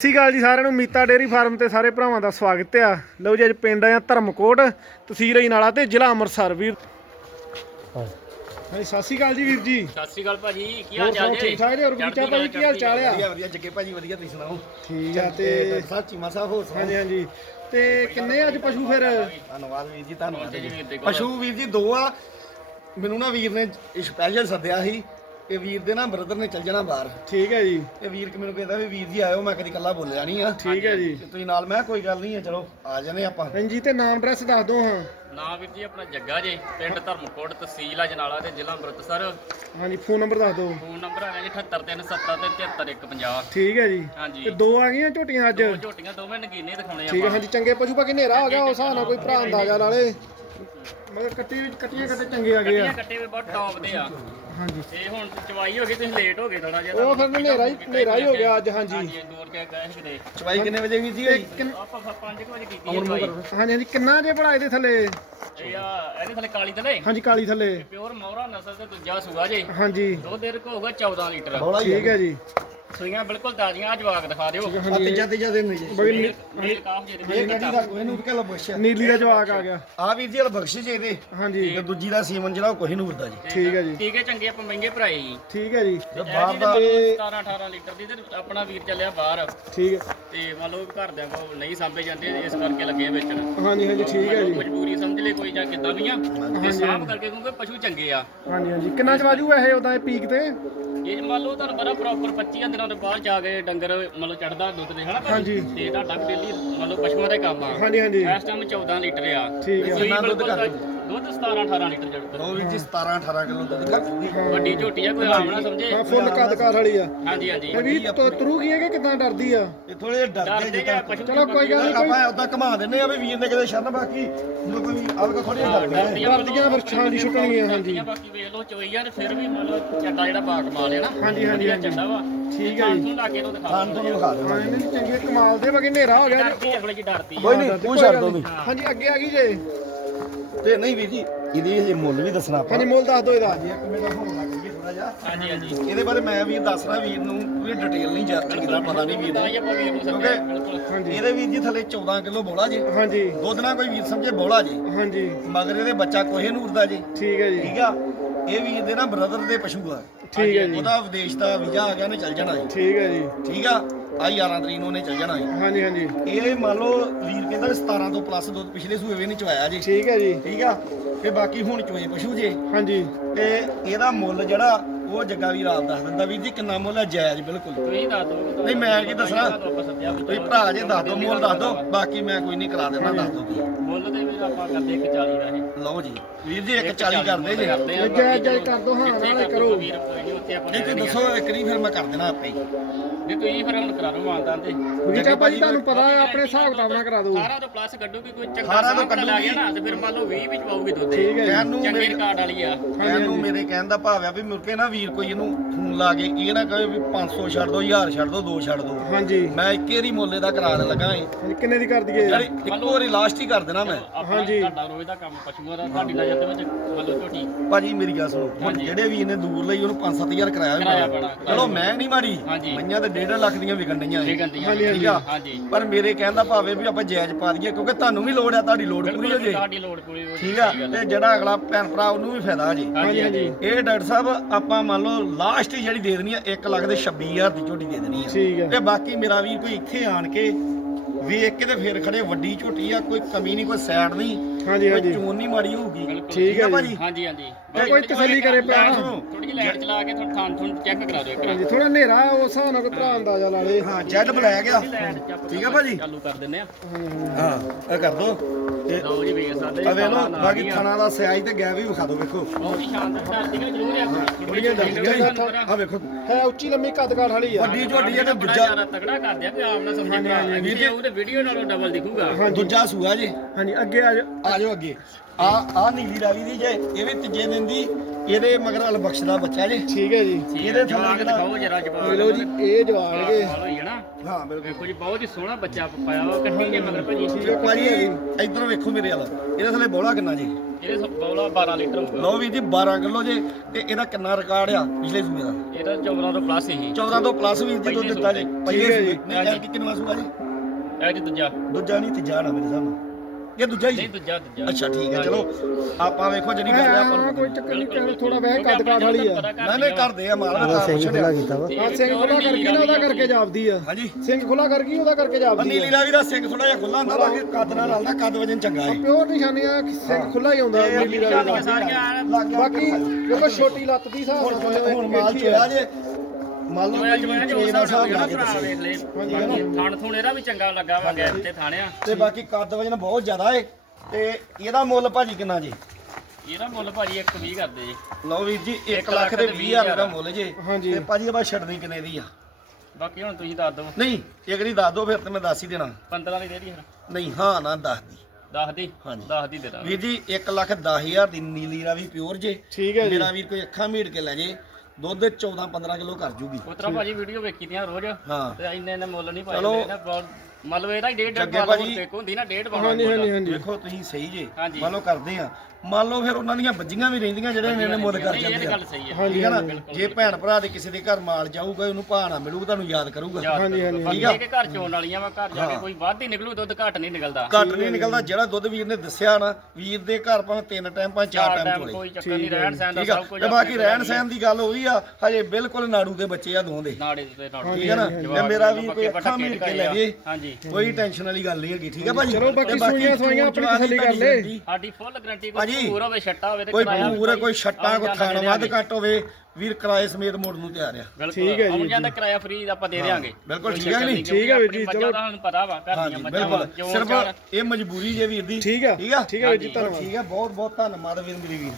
ਸਤਿ ਸ਼੍ਰੀ ਅਕਾਲ ਜੀ ਸਾਰਿਆਂ ਨੂੰ ਮੀਤਾ ਡੇਅਰੀ ਫਾਰਮ ਤੇ ਸਾਰੇ ਭਰਾਵਾਂ ਦਾ ਸਵਾਗਤ ਆ। ਲਓ ਜੀ ਅੱਜ ਪਿੰਡ ਆ ਧਰਮਕੋਟ ਤਹਿਸੀਲ ਅਜਨਾਲਾ ਤੇ ਜ਼ਿਲ੍ਹਾ ਅੰਮ੍ਰਿਤਸਰ। ਵੀਰ ਹਾਂਜੀ ਸਤਿ ਸ਼੍ਰੀ ਅਕਾਲ ਜੀ ਵੀਰ ਜੀ। ਸਤਿ ਸ਼੍ਰੀ ਅਕਾਲ ਭਾਜੀ ਕੀ ਹਾਲ ਚਾਲ ਸਭ ਠੀਕ ਠਾਕ ਜੀ? ਹੋਰ ਭਾਜੀ ਕੀ ਹਾਲ ਚਾਲ ਆ? ਵਧੀਆ ਵਧੀਆ ਜੱਗੇ ਭਾਜੀ ਵਧੀਆ ਤੁਸੀਂ ਸੁਣਾਓ? ਠੀਕ ਆ ਤੇ ਸਾਹਿਬ ਚੀਮਾ ਸਾਹਿਬ ਹੋਰ ਸੁਣਾਓ? ਹਾਂਜੀ ਹਾਂਜੀ। ਤੇ ਕਿੰਨੇ ਅੱਜ ਪਸ਼ੂ ਫਿਰ? ਧੰਨਵਾਦ ਵੀਰ ਜੀ ਧੰਨਵਾਦ ਜੀ। ਜੀ ਵੀਰ। ਪਸ਼ੂ ਵੀਰ ਜੀ ਦੋ ਆ। ਮੈਨੂੰ ਨਾ ਵੀਰ ਨੇ ਸਪੈਸ਼ਲ ਸੱਦਿਆ ਸੀ। ਇਹ ਵੀਰ ਦੇ ਨਾ ਬ੍ਰਦਰ ਨੇ ਚੱਲ ਜਾਣਾ ਬਾਹਰ। ਠੀਕ ਹੈ ਜੀ। ਇਹ ਵੀਰ ਕਿ ਮੈਨੂੰ ਕਹਿੰਦਾ ਵੀ ਵੀਰ ਜੀ ਆਇਓ ਮੈਂ ਕਦੀ ਇਕੱਲਾ ਬੋਲਿਆ ਨਹੀਂ ਆ। ਠੀਕ ਹੈ ਜੀ। ਤੇ ਤੁਸੀਂ ਨਾਲ ਮੈਂ ਕਿਹਾ ਕੋਈ ਗੱਲ ਨਹੀਂ ਹੈ ਚਲੋ ਆ ਜਾਨੇ ਆਪਾਂ। ਹਾਂਜੀ ਤੇ ਨਾਮ ਐਡਰੈਸ ਦੱਸ ਦਿਓ ਹਾਂ। ਨਾਂ ਵੀਰ ਜੀ ਆਪਣਾ ਜੱਗਾ ਜੀ ਪਿੰਡ ਧਰਮਕੋਟ ਤਹਿਸੀਲ ਅਜਨਾਲਾ ਤੇ ਜ਼ਿਲ੍ਹਾ ਅੰਮ੍ਰਿਤਸਰ। ਹਾਂਜੀ ਫੋਨ ਨੰਬਰ ਦੱਸ ਦਿਓ। ਫੋਨ ਨੰਬਰ ਹੈਗਾ ਜੀ 78370 ਤੇ 73150 ਠੀਕ ਹੈ ਜੀ। ਹਾਂਜੀ। ਤੇ ਦੋ ਆ ਗਈਆਂ ਝੋਟੀਆਂ ਅੱਜ? ਦੋ ਝੋਟੀਆਂ ਦੋਵੇਂ ਨਗੀਨੇ ਦਿਖਾਉਣੇ ਠੀਕ ਹੈ ਆਪਾਂ ਹਾਂਜੀ ਚੰਗੇ ਪਸ਼ੂ ਬਾਕੀ ਹਨੇਰਾ ਹੋ ਗਿਆ ਉਸ ਹਿਸਾਬ ਨਾਲ ਕੋਈ ਭਰਾ ਅੰਦਾਜ਼ਾ ਨਾਲੇ ਮਗਰ ਕੱਟੀ ਕੱਟੀਆਂ ਕੱਟੇ ਚੰਗੇ ਆ ਗਏ ਆ। ਕੱਟੀਆਂ ਕੱਟੇ ਵੀ ਬਹੁਤ ਟੌਪ ਦੇ ਆ। ਹਾਂਜੀ। ਤੇ ਹੁਣ ਚਵਾਈ ਹੋ ਗਈ ਤੁਸੀਂ ਲੇਟ ਹੋ ਗਏ ਥੋੜਾ ਜਿਹਾ। ਉਹ ਫਿਰ ਹਨੇਰਾ ਹੀ ਹਨੇਰਾ ਹੀ ਹੋ ਗਿਆ ਅੱਜ ਹਾਂਜੀ। ਹਾਂਜੀ ਦੂਰ ਕੇ ਗਏ ਸੀ ਕਿਤੇ? ਚਵਾਈ ਕਿੰਨੇ ਵਜੇ ਹੋਈ ਕਿੰਨ- ਆਪਾਂ 5 ਵਜੇ ਕੀਤੀ ਹੈ ਚਵਾਈ। ਹਾਂਜੀ ਹਾਂਜੀ ਕਿੰਨਾ ਜੇ ਭਲਾ ਇਹਦੇ ਥੱਲੇ? ਇਹ ਆ ਇਹਦੇ ਥੱਲੇ ਕਾਲੀ ਥੱਲੇ? ਹਾਂਜੀ ਕਾਲੀ ਥੱਲੇ। ਪਿਓਰ ਮੌਰਾ ਨਸਲ ਤੇ ਦੂਜਾ ਸੂਆ ਜੀ। ਹਾਂਜੀ। ਦੁੱਧ ਦੇ ਕੋ ਹੋਗਾ 14 ਲੀਟਰ। ਠੀਕ ਹੈ ਜੀ। ਸੂਈਆਂ ਬਿਲਕੁਲ ਤਾਜ਼ੀਆਂ ਆ ਜਵਾਕ ਦਿਖਾ ਦਿਓ। ਆ ਤੀਜਾ ਤੀਜਾ ਦਿਨ ਜੀ ਬੜੀ ਨੀ- ਮੇਲ ਕਾਫ ਜੀ ਇਹ ਗੱਡੀ ਦਾ ਕੋਈ ਨੂੰ ਕਿ ਬਖਸ਼ ਨੀਲੀ ਦਾ ਜਵਾਕ ਆ ਗਿਆ। ਆ ਵੀਰ ਜੀ ਵਾਲਾ ਬਖਸ਼ ਜੇ ਇਹਦੇ। ਹਾਂਜੀ। ਤੇ ਦੂਜੀ ਦਾ ਸੀਮਨ ਜਿਹੜਾ ਉਹ ਕੋਈ ਨੂੰ ਵਰਦਾ ਜੀ। ਠੀਕ ਹੈ ਜੀ। ਠੀਕ ਹੈ ਚੰਗੇ ਆਪਾਂ ਮਹਿੰਗੇ ਭਰਾਏ ਜੀ। ਠੀਕ ਹੈ ਜੀ। ਜੋ ਬਾਹਰ ਦਾ 17 18 ਲੀਟਰ ਦੀ ਤੇ ਆਪਣਾ ਵੀਰ ਚੱਲਿਆ ਬਾਹਰ। ਠੀਕ ਹੈ। ਤੇ ਮੰਨ ਲਓ ਘਰਦਿਆਂ ਕੋਲ ਨਹੀਂ ਸਾਂਭੇ ਜਾਂਦੇ ਇਸ ਕਰਕੇ ਲੱਗੇ ਵੇਚਣ ਹਾਂਜੀ ਹਾਂਜੀ ਠੀਕ ਹੈ ਜੀ। ਮਜਬੂਰੀ ਸਮਝ ਲੈ ਕੋਈ ਜਾਂ ਕਿੱਦਾਂ ਵੀ ਆ। ਤੇ ਸਾਂਭ ਕਰਕੇ ਕਿਉਂਕਿ ਪਸ਼ੂ ਚੰਗੇ ਆ। ਹਾਂਜੀ ਹਾਂਜੀ। ਕਿੰਨਾ ਚਵਾਜੂ ਇਹ ਉਦਾਂ ਇਹ ਪੀਕ ਤੇ? ਇਹ ਮੰਨ ਲਓ ਤੁਹਾਨੂੰ ਬੜਾ ਪ੍ਰੋਪਰ 25 ਦਿਨਾਂ ਤੋਂ ਬਾਅਦ ਜਾ ਕੇ ਡੰਗਰ ਮੰਨ ਲਓ ਚੜਦਾ ਦੁੱਧ ਦੇ ਹਨਾ ਭਾਜੀ? ਹਾਂਜੀ। ਤੇ ਤੁਹਾਡਾ ਵੀ ਡੇਲੀ ਮੰਨ ਲਓ ਪਸ਼ੂਆਂ ਦਾ ਕੰਮ ਆ ਹਾਂਜੀ ਹਾਂਜੀ ਇਸ ਟਾਈਮ 14 ਲੀਟਰ ਆ ਠੀਕ ਹੈ। ਸੂਈ ਕਿੰਨਾ ਦੁੱਧ ਬਿਲਕੁਲ ਕਰ ਦੁੱਧ 17 18 ਲੀਟਰ ਚੜਦਾ ਲੋ ਵੀਰ ਜੀ 17 18 ਕਿਲੋ ਦੁੱਧ ਕਰ ਦੂਗੀ ਵੱਡੀ ਝੋਟੀ ਆ ਕੋਈ ਆਰਾਮ ਨਾਲ ਸਮਝੇ? ਹਾਂ ਫੁੱਲ ਕੱਦ ਕਾਰ ਵਾਲੀ ਆ। ਹਾਂਜੀ ਹਾਂਜੀ। ਇਹ ਵੀ ਤ- ਤੁਰੂ ਕੀ ਹੈ ਕਿ ਕਿਦਾਂ ਡਰਦੀ ਆ? ਇਹ ਥੋੜੇ ਜਿਹੇ ਡਰਦੇ ਡਰਦੇ ਜਿੱਦਾਂ ਆ ਪਸ਼ੂ ਚਲੋ ਕੋਈ ਗੱਲ ਨਹੀਂ ਕੋਈ ਆਪਾਂ ਉਦਾਂ ਘਮਾ ਦਿੰਨੇ ਆ ਵੀ ਵੀਰ ਨੇ ਕਿਤੇ ਛੱਡ ਬਾਕੀ ਜਦੋਂ ਕੋਈ ਆਵੇ ਥੋੜੀ ਡਰਦੇ ਆ। ਡਰਦੀਆਂ ਫਿਰ ਛਾਂ ਦੀ ਛੁੱਟਣੀ ਆ ਹਾਂਜੀ। ਬਾਕੀ ਵੇਖ ਲਓ ਚੋਈਆ ਤੇ ਫਿਰ ਵੀ ਮੰਨ ਲਓ ਚੱਡਾ ਜਿਹੜਾ ਬਾਗ ਮਾਲ ਹੈ ਨਾ ਹਾਂਜੀ, ਹਾਂਜੀ, ਵਧੀਆ ਹਾਂਜੀ। ਚੱਡਾ ਵਾ। ਠੀਕ ਹੈ ਜੀ। ਜੀ ਲਾਗੇ ਤੋਂ ਦਿਖਾ ਖਾਣ ਤੁਹਾਨੂੰ ਵਿਖਾ ਦਿਓ ਹਾਂ ਇਹਨਾਂ ਦੀ ਚੰਗੇ ਕਮਾਲ ਦੇ ਬਾਕੀ ਹਨੇਰਾ ਹੋ ਗਿਆ ਜੀ। ਡਰਦੀ ਅਗਲੇ ਜੀ ਡਰਦੀ ਆ। ਕੋਈ ਨਹੀਂ ਤੂੰ ਛੱਡ ਦੋ ਨਹੀਂ। ਵੀ ਹਾਂਜੀ ਅੱਗੇ ਆ ਗਈ ਜੇ। ਤੇ ਨਹੀਂ ਵੀਰ ਜੀ ਇਹਦੀ ਹਜੇ ਮੁੱਲ ਵੀ ਦੱਸਣਾ ਆਪਾਂ। ਹਾਂਜੀ ਮੁੱਲ ਦੱਸ ਦਿਓ ਇਹਦਾ ਇੱਕ ਮੇਰਾ ਹੋਣ ਲੱਗ ਗਈ ਥੋੜਾ ਜਿਹਾ। ਹਾਂਜੀ ਹਾਂਜੀ। ਇਹਦੇ ਬਾਰੇ ਮੈਂ ਵੀਰ ਦੱਸਣਾ ਵੀਰ ਨੂੰ ਵੀ ਡਿਟੇਲ ਨਹੀਂ ਜਾ ਤਰ੍ਹਾਂ ਪਤਾ ਨਹੀਂ ਵੀਰ ਨੂੰ। ਹਾਂਜੀ ਇਹਦੇ ਵੀਰ ਜੀ ਥੱਲੇ 14 ਕਿਲੋ ਬੋਲਾ ਜੇ। ਹਾਂਜੀ। ਦੁੱਧ ਨਾਲ ਕੋਈ ਵੀਰ ਸਮਝੇ ਬੋਲਾ ਜੇ। ਹਾਂਜੀ। ਮਗਰ ਇਹਦੇ ਬੱਚਾ ਕੋਹੇ ਨੂਰ ਦਾ ਜੇ। ਠੀਕ ਹੈ ਜੀ। ਠੀਕ ਆ? ਇਹ ਵੀਰ ਦੇ ਨਾ ਬ੍ਰਦਰ ਦੇ ਪਸ਼ੂ ਆ। ਠੀਕ ਹੈ ਜੀ। ਉਹਦਾ ਵਿਦੇਸ਼ ਦਾ ਵੀਜ਼ਾ ਆ ਗਿਆ ਨੇ ਚੱਲ ਜਾਣਾ ਜੀ। ਠੀਕ ਹੈ ਜੀ। ਠੀਕ ਆ? ਆ 11 ਤਰੀਕ ਨੂੰ ਉਹਨੇ ਚੱਲ ਜਾਣਾ ਜੀ ਹਾਂਜੀ ਹਾਂਜੀ। ਇਹ ਮੰਨ ਲਓ ਵੀਰ ਕਹਿੰਦਾ ਵੀ 17 ਤੋਂ ਪਲੱਸ ਦੁੱਧ ਪਿਛਲੇ ਸੂਏ ਵੀ ਨਹੀਂ ਚਵਾਇਆ ਜੀ। ਠੀਕ ਹੈ ਜੀ। ਠੀਕ ਆ? ਤੇ ਬਾਕੀ ਹੁਣ ਚੋਏ ਪਸ਼ੂ ਜੇ। ਹਾਂਜੀ। ਤੇ ਇਹਦਾ ਮੁੱਲ ਜਿਹੜਾ ਉਹ ਜੱਗਾ ਵੀਰ ਆਪ ਦੱਸ ਦਿੰਦਾ ਵੀਰ ਜੀ ਕਿੰਨਾ ਮੁੱਲ ਹੈ? ਜਾਇਜ਼ ਬਿਲਕੁਲ। ਤੁਸੀਂ ਦੱਸ ਦਿਓ ਨਹੀਂ ਮੈਂ ਕੀ ਦੱਸਣਾ ਆਪਾਂ ਸੱਦਿਆ ਵੀ ਤੁਸੀਂ ਭਰਾ ਜੇ ਦੱਸ ਦਿਓ ਮੁੱਲ ਦੱਸ ਦਿਓ। ਬਾਕੀ ਮੈਂ ਕੋਈ ਨਹੀਂ ਕਰਾ ਦੇਣਾ ਦੱਸ ਦਿਓ ਤੁਸੀਂ। ਮੁੱਲ ਦੇ ਵਿੱਚ ਆਪਾਂ ਕਰਦੇ 140 ਦਾ ਇਹ। ਲਓ ਜੀ। ਵੀਰ ਜੀ 140 ਕਰਦੇ ਜੇ। ਕਰਦੇ ਆ ਜਾਇਜ਼ ਜਾਇਜ਼ ਕਰ ਦਿਓ, ਹਾਂ, ਨਾਲੇ ਕਰ ਵੀਰ ਕੋਈ ਨਹੀਂ ਉੱਥੇ ਆਪਾਂ ਨਹੀਂ ਦੇ ਤੁਸੀਂ ਦੇਣੀ ਆ। ਦੱਸੋ ਇੱਕ ਨਹੀਂ ਫਿਰ ਮੈਂ ਕਰ ਦੇਣਾ ਆਪੇ ਹੀ। ਨਹੀਂ ਤੁਸੀਂ ਫਿਰ ਹੁਣ ਕਰਾ ਲਓ ਮਾਨਦਾਨ ਤੇ। ਬਗੀਚਾ ਭਾਜੀ ਤੁਹਾਨੂੰ ਪਤਾ ਹੈ ਆਪਣੇ ਹਿਸਾਬ ਕਿਤਾਬ ਨਾਲ ਕਰਾ ਦਿਓ। 18 ਤੋਂ ਪਲੱਸ ਕੱਢੂਗੀ ਕੋਈ ਚੰਗਾ ਅਠਾਰਾਂ ਤੋਂ ਸਾਹਮਣਾ ਲੱਗ ਗਿਆ ਕੱਢੂਗੀ। ਨਾ ਤੇ ਫਿਰ ਮੰਨ ਲਓ 20 ਵਿੱਚ ਪਾਉਗੀ ਦੁੱਧ। ਠੀਕ ਹੈ ਜੀ। ਕਹਿਣ ਨੂੰ ਚੰਗੇ ਮੇਰੇ ਰਿਕਾਰਡ ਵਾਲੀ ਆ। ਕਹਿਣ ਨੂੰ ਮੇਰੇ ਕਹਿਣ ਦਾ ਭਾਵ ਆ ਵੀ ਮੁਰਕੇ ਨਾ ਵੀਰ ਕੋਈ ਇਹਨੂੰ ਫੋਨ ਲਾ ਕੇ ਇਹ ਨਾ ਕਹੇ ਵੀ 500 ਛੱਡ ਦੋ 1000 ਛੱਡ ਦੋ 2 ਛੱਡ ਦੋ। ਹਾਂਜੀ। ਮੈਂ ਇੱਕ ਮੁੱਲੇ ਦਾ ਕਰਾ ਦੇਣ ਲੱਗਾ ਏ। ਕਿੰਨੇ ਦੀ ਕਰ ਦਈਏ? ਯਾਰ ਇੱਕੋ ਵਾਰੀ ਲਾਸਟ ਹੀ ਕਰ ਦੇਣਾ ਮੈਂ। ਆਪਣਾ ਹਾਂਜੀ। ਤੁਹਾਡਾ ਰੋਜ਼ ਦਾ ਕੰਮ ਪਸ਼ੂਆਂ ਦਾ ਤੁਹਾਡੀ ਨਜ਼ਰ ਦੇ ਵਿੱਚ ਮੰਨ ਲਓ ਝੋਟੀ ਭਾਜੀ ਮੇਰੀ ਗੱਲ ਸੁਣੋ। ਹੁਣ ਹਾਂਜੀ। ਜਿਹੜੇ ਵੀ ਇਹਨੇ ਦੂਰ ਲਈ ਉਹਨੂੰ 5-7000 ਕਰਾਇਆ ਵੀ ਕਿਰਾਇਆ ਪੈਣਾ। ਪੈਣਾ। ਚਲੋ ਮੈਂ ਨਹੀਂ ਮਾਰੀ ਹਾਂਜੀ। ਮਈਆਂ ਤੇ 1.5 ਲੱਖ ਦੀਆਂ ਵਿਕਣ ਡਈਆਂ ਇਹ। ਗੰਦੀਆਂ ਹਾਂਜੀ, ਠੀਕ ਆ? ਹਾਂਜੀ। ਪਰ ਮੇਰੇ ਕਹਿਣ ਦਾ ਭਾਵੇਂ ਵੀ ਆਪਾਂ ਜਾਇਜ਼ ਪਾ ਦਈਏ ਕਿਉਂਕਿ ਤੁਹਾਨੂੰ ਵੀ ਲੋੜ ਆ ਤੁਹਾਡੀ ਲੋੜ ਪੂਰੀ ਹੋ ਜੇ। ਤੁਹਾਡੀ ਲੋੜ ਪੂਰੀ ਹੋ ਠੀਕ ਆ? ਤੇ ਜਿਹੜਾ ਅਗਲਾ ਭੈਣ ਭਰਾ ਉਹਨੂੰ ਵੀ ਫਾਇਦਾ ਜੇ। ਹਾਂਜੀ ਹਾਂਜੀ। ਇਹ ਡਾਕਟਰ ਸਾਹਿਬ ਆਪਾਂ ਮੰਨ ਲਓ ਲਾਸਟ ਜਿਹੜੀ ਦੇ ਦੇਣੀ ਆ 1 ਲੱਖ ਦੇ 26000 ਦੀ ਝੋਟੀ ਦੇ ਦੇਣੀ ਆ। ਠੀਕ ਹੈ ਤੇ ਬਾਕੀ ਮੇਰਾ ਵੀਰ ਕੋਈ ਇੱਥੇ ਆਣ ਕੇ ਵੇਖ ਕੇ ਤੇ ਫੇਰ ਖੜੇ ਵੱਡੀ ਝੋਟੀ ਆ ਕੋਈ ਕਮੀ ਨਹੀਂ ਕੋਈ ਸਾਈਡ ਨਹੀਂ ਹਾਂਜੀ ਕੋਈ ਹਾਂਜੀ। ਚੋਣ ਨਹੀਂ ਮਾੜੀ ਹੋਊਗੀ। ਬਿਲਕੁਲ ਠੀਕ ਹੈ ਜੀ। ਭਾਜੀ? ਹਾਂਜੀ ਹਾਂਜੀ। ਤੇ ਕੋਈ ਤਸੱਲੀ ਕਰੇ ਪਿਆ ਨਾ। ਥੋੜੀ ਜਿਹੀ ਲਾਈਟ ਚਲਾ ਕੇ ਥੋੜਾ ਥਾਂ ਥੋਂ ਚੈੱਕ ਕਰਾ ਦਿਓ ਇੱਕ ਹਾਂਜੀ ਥੋੜਾ ਹਨੇਰਾ ਉਸ ਹਿਸਾਬ ਨਾਲ ਕੋਈ ਭਰਾ ਅੰਦਾਜ਼ਾ ਲਾ ਲੇ ਹਾਂ ਜੈਡ ਬਲੈਕ ਆ। ਠੀਕ ਆ ਭਾਜੀ? ਚਾਲੂ ਕਰ ਦਿੰਦੇ ਆ। ਹਾਂ ਇਹ ਕਰ ਦੋ। ਲਓ ਜੀ ਆ ਵੇਖ ਲਓ ਬਾਕੀ ਥਣਾ ਦਾ ਸਿਆਜ ਤੇ ਗੈ ਵੀ ਵਿਖਾ ਦਿਓ ਵੇਖੋ। ਬਹੁਤ ਹੀ ਸ਼ਾਨਦਾਰ ਧਰਤੀਆਂ ਜ਼ਰੂਰ ਬੜੀਆਂ ਦਰਦੀਆਂ ਆ ਵੇਖੋ। ਹੈ ਉੱਚੀ ਲੰਮੀ ਕੱਦ ਕਾਠ ਵਾਲੀ ਆ। ਵੱਡੀ ਝੋਟੀ ਆ ਤੇ ਬੜਾ ਦੂਜਾ ਜ਼ਿਆਦਾ ਤਗੜਾ ਕਰਦੇ ਆ ਕਿ ਆਪ ਨਾ ਸਮਝੇ ਭਰਾ ਵੀਡੀਓ ਉਹਦੇ ਵੀਡੀਓ ਨਾਲੋਂ ਡਬਲ ਦਿਖੂਗਾ। ਦੂਜਾ ਸੂਆ ਜੇ। ਹਾਂਜੀ ਅੱਗੇ ਆ ਜਾਓ। ਆ ਜਾਓ ਅੱਗੇ। ਆ ਆ ਨੀਲੀ ਰਾਵੀ ਦੀ ਜੇ ਇਹ ਵੀ ਤੀਜੇ ਦਿਨ ਦੀ ਇਹਦੇ ਮਗਰ ਅਲਬਖਸ਼ ਦਾ ਬੱਚਾ ਜੇ। ਠੀਕ ਹੈ ਜੀ। ਇਹਦੇ ਥੱਲੇ ਜਵਾਕ ਦਿਖਾਓ ਜਰਾ ਜਵਾਕ ਲਓ ਜੀ ਇਹ ਹੋਈ ਹੈ ਨਾ। ਹਾਂ ਬਿਲਕੁਲ। ਵੇਖੋ ਜੀ ਬਹੁਤ ਹੀ ਸੋਹਣਾ ਬੱਚਾ ਪਾਇਆ ਵਾ ਕੱਟੀ ਜੇ ਮਗਰ ਭਾਜੀ। ਭਾਜੀ। ਇਧਰ ਵੇਖੋ ਮੇਰੇ ਵੱਲ ਇਹਦੇ ਥੱਲੇ ਬੋਲਾ ਕਿੰਨਾ ਜੇ। ਇਹਦੇ ਸਭ ਬੌਲਾ 12 ਲੀਟਰ ਹੋਊਗਾ। ਲਓ ਵੀ ਜੀ 12 ਕਿਲੋ ਜੇ ਤੇ ਇਹਦਾ ਕਿੰਨਾ ਰਿਕਾਰਡ ਆ ਪਿਛਲੇ ਸੂਏ ਦਾ? ਇਹਦਾ 14 ਤੋਂ ਪਲੱਸ ਹੀ 14 ਤੋਂ ਪਲੱਸ ਵੀ ਜੀ ਪਹਿਲੇ ਦਿੱਤਾ ਜੇ। ਪਹਿਲੇ ਠੀਕ ਹੈ ਜੀ। ਸੂਏ। ਨਹੀਂ ਐਤਕੀ ਕਿੰਨਵਾਂ ਸੂਆ ਜੀ? ਇਹ ਜੀ ਦੂਜਾ। ਦੂਜਾ ਨਹੀਂ ਤੀਜਾ ਨਾ ਮੇਰੇ ਸਾਹਮਣੇ ਇਹ ਦੂਜਾ ਹੀ ਨਹੀਂ? ਦੂਜਾ ਦੂਜਾ। ਅੱਛਾ ਠੀਕ ਹੈ ਚਲੋ। ਆਪਾਂ ਵੇਖੋ ਜਿਹੜੀ ਗੱਲ ਆ ਆਪਾਂ ਹਾਂ ਨੂੰ ਕੋਈ ਚੱਕਰ ਨਹੀਂ ਕਰ ਥੋੜਾ ਵਹਿ ਕੱਦ ਕਾਠ ਵਾਲੀ ਆ। ਨਾ ਨਹੀਂ ਕਰਦੇ ਆ ਮਾਲ ਦਾ ਕੰਮ ਛੱਡਿਆ ਆ। ਸਿੰਘ ਖੁੱਲਾ ਕਰ ਗਈ ਨਾ ਉਹਦਾ ਕਰਕੇ ਜਾਪਦੀ ਆ। ਹਾਂਜੀ। ਸਿੰਘ ਖੁੱਲਾ ਕਰ ਗਈ ਉਹਦਾ ਕਰਕੇ ਜਾਪਦੀ ਨੀਲੀ ਆ ਰਾਵੀ ਦਾ ਸਿੰਘ ਥੋੜਾ ਜਿਹਾ ਖੁੱਲਾ ਹੁੰਦਾ ਬਾਕੀ ਕੱਦ ਨਾਲ ਰਲਦਾ ਕੱਦ ਵਜਨ ਚੰਗਾ ਹੈ ਪਿਓਰ ਨਿਸ਼ਾਨੀਆਂ ਸਿੰਘ ਖੁੱਲਾ ਹੀ ਆਉਂਦਾ ਨੀਲੀ ਰਾਵੀ ਦਾ। ਬਾਕੀ ਦੇਖੋ ਛੋਟੀ ਲੱਤ ਦੀ ਹਿਸਾਬ ਨਾਲ ਹੁਣ ਮਾਲ। ਚੋਇਆ ਜੇ। ਮੰਨ ਲਓ ਜੋਇਆ ਕੋਈ ਜੋਇਆ ਜੋ ਚੀਜ਼ ਦਾ ਹਿਸਾਬ ਲਾ ਕੇ ਭਰਾ ਦੱਸੇ। ਵੇਖ ਲੈ ਬਾਕੀ ਥਣ ਥੁਣ ਇਹਦਾ ਵੀ ਚੰਗਾ ਲੱਗਾ ਵਾ ਗੈਸ ਤੇ ਥਾਣਿਆ। ਤੇ ਬਾਕੀ ਕੱਦ ਵਜਨ ਬਹੁਤ ਜ਼ਿਆਦਾ ਏ। ਤੇ ਇਹਦਾ ਮੁੱਲ ਭਾਜੀ ਕਿੰਨਾ ਜੀ? ਇਹਦਾ ਮੁੱਲ ਭਾਜੀ 120 ਕਰਦੇ ਜੀ। ਲਓ ਵੀਰ ਜੀ 1 ਇੱਕ ਲੱਖ ਤੇ 20 ਹਜ਼ਾਰ ਦਾ ਮੁੱਲ ਜੇ। ਹਾਂਜੀ। ਤੇ ਭਾਜੀ ਆਪਾਂ ਛੱਡਣੀ ਕਿੰਨੇ ਦੀ ਆ? ਬਾਕੀ ਹੁਣ ਤੁਸੀਂ ਦੱਸ ਦਿਓ। ਨਹੀਂ ਇੱਕ ਨਹੀਂ ਦੱਸ ਦੋ ਫਿਰ ਤੇ ਮੈਂ ਦੱਸ ਹੀ ਦੇਣਾ। 15 ਦੀ ਦੇ ਦੀ ਫਿਰ। ਨਹੀਂ ਹਾਂ ਨਾ ਦੱਸ ਦੀ। ਦੱਸ ਦੀ ਹਾਂਜੀ। ਦੱਸ ਦੀ ਦੇ ਦਾਂਗੇ। ਵੀਰ ਜੀ 1 ਲੱਖ 10 ਹਜ਼ਾਰ ਦੀ ਨੀਲੀ ਰਾਵੀ ਪਿਓਰ ਜੇ। ਠੀਕ ਹੈ ਜੀ। ਮੇਰਾ ਵੀਰ ਕੋਈ ਅੱਖਾਂ ਮੀਟ ਕੇ ਲੈ ਜੇ। ਦੁੱਧ 14 15 ਕਿਲੋ ਕਰ ਜੂਗੀ ਉਤਰਾ ਭਾਜੀ ਵੀਡੀਓ ਵੇਖੀ ਦੀਆਂ ਰੋਜ਼ ਹਾਂ ਤੇ ਇੰਨੇ ਇੰਨੇ ਮੁੱਲ ਨਹੀਂ ਪਾਏ ਚਲੋ। ਨਾ ਬਹੁਤ ਮਤਲਬ ਇਹਦਾ ਹੀ ਡੇਢ ਡੇਢ ਭਾਜੀ। ਤੇ ਹੁੰਦੀ ਨਾ ਡੇਢ ਪਾਲੋ ਹਾਂਜੀ ਹਾਂਜੀ ਹਾਂਜੀ। ਦੇਖੋ ਤੁਸੀਂ ਸਹੀ ਜੇ। ਹਾਂਜੀ। ਮੰਨ ਲਓ ਕਰਦੇ ਆ। ਮੰਨ ਲਓ ਫਿਰ ਉਹਨਾਂ ਦੀਆਂ ਬੱਜੀਆਂ ਵੀ ਰਹਿੰਦੀਆਂ ਜਿਹੜੇ ਇਹਨਾਂ ਨੇ ਮੁੱਲ ਕਰ ਇਹ ਜਾਂਦੇ ਤਾਂ ਆ। ਗੱਲ ਸਹੀ ਹੈ। ਹਾਂਜੀ ਠੀਕ ਹੈ ਨਾ? ਜੇ ਭੈਣ ਭਰਾ ਦੇ ਕਿਸੇ ਦੇ ਘਰ ਮਾਲ ਜਾਊਗਾ ਉਹਨੂੰ ਭਾਣਾ ਮਿਲੂਗਾ ਤੁਹਾਨੂੰ ਯਾਦ ਕਰੂਗਾ। ਹਾਂਜੀ। ਹਾਂਜੀ, ਬਾਕੀ ਠੀਕ ਆ। ਇਹ ਕਿ ਘਰ ਚੋਣ ਵਾਲੀਆਂ ਵਾ ਘਰ ਜਾ ਕੇ। ਕੋਈ ਵੱਧ ਹੀ ਨਿਕਲੂ ਦੁੱਧ ਘੱਟ ਨਹੀਂ ਨਿਕਲਦਾ। ਘੱਟ ਨਹੀਂ ਨਿਕਲਦਾ ਜਿਹੜਾ ਦੁੱਧ ਵੀਰ ਨੇ ਦੱਸਿਆ ਨਾ ਵੀਰ ਦੇ ਘਰ ਭਾਵੇਂ ਤਿੰਨ ਟਾਈਮ ਭਾਵੇਂ ਚਾਰ ਚਾਰ ਟਾਈਮ ਟਾਈਮ ਚੋਲੇ। ਕੋਈ ਚੱਕਰ ਨਹੀਂ ਰਹਿਣ ਸਹਿਣ ਦਾ ਠੀਕ ਆ? ਸਭ ਕੁਝ ਤੇ ਬਾਕੀ ਰਹਿਣ ਸਹਿਣ ਦੀ ਗੱਲ ਹੋਈ ਆ ਹਜੇ ਬਿਲਕੁਲ ਨਾੜੂ ਦੇ ਬੱਚੇ ਆ ਦੋਵਾਂ ਦੇ। ਨਾੜੇ ਦੇ ਨਾੜੇ ਠੀਕ ਹੈ ਨਾ? ਤੇ ਮੇਰਾ ਵੀ ਕੋਈ ਅੱਖਾਂ ਮੀਟ ਕੇ ਲੈ ਜੇ। ਹਾਂਜੀ। ਕੋਈ ਟੈਨਸ਼ਨ ਵਾਲੀ ਗੱਲ ਨਹੀਂ ਹੈਗੀ ਠੀਕ ਹੈ ਭਾਜੀ ਚਲੋ ਬਾਕੀ ਸੂਈਆਂ ਸਵਾਈਆਂ ਚੂਣ ਆਪਣੀ ਤਸੱਲੀ ਕਰ ਲੈ। ਜੀ। ਸਾਡੀ ਫੁੱਲ ਗਾਰੰਟੀ ਕੋਈ ਭਾਜੀ, ਪੂਰਾ ਹੋਵੇ ਛੱਟਾ ਹੋਵੇ ਤੇ ਕੋਈ ਕਿਰਾਇਆ ਪੂਰੇ ਕੋਈ ਛੱਟਾ ਦਾ ਥਾਣ ਵੱਧ। ਘੱਟ ਹੋਵੇ ਵੀਰ ਕਿਰਾਏ ਸਮੇਤ ਮੋੜ ਨੂੰ ਤਿਆਰ ਆ ਬਿਲਕੁਲ ਠੀਕ ਹੈ ਜੀ, ਆਉਣ ਜਾਣ ਦਾ ਕਿਰਾਇਆ ਫ੍ਰੀ ਆਪਾਂ ਦੇ ਦੇਵਾਂਗੇ ਬਿਲਕੁਲ ਠੀਕ ਹੈ? ਨਹੀਂ, ਠੀਕ ਹੈ ਵੀਰ ਜੀ, ਚਲੋ। ਸਾਨੂੰ ਪਤਾ ਵਾ ਘਰ ਹਾਂਜੀ ਦੀਆਂ ਮੱਝਾਂ ਵਾ ਬਿਲਕੁਲ ਜੋ ਸਿਰਫ ਇਹ ਮਜਬੂਰੀ ਜੇ ਵੀਰ ਦੀ ਠੀਕ ਆ ਠੀਕ ਆ ਠੀਕ ਹੈ ਵੀਰ ਜੀ। ਧੰਨਵਾਦ ਠੀਕ ਆ ਬਹੁਤ ਬਹੁਤ ਧੰਨਵਾਦ ਵੀਰ ਮੇਰੀ ਵੀਰ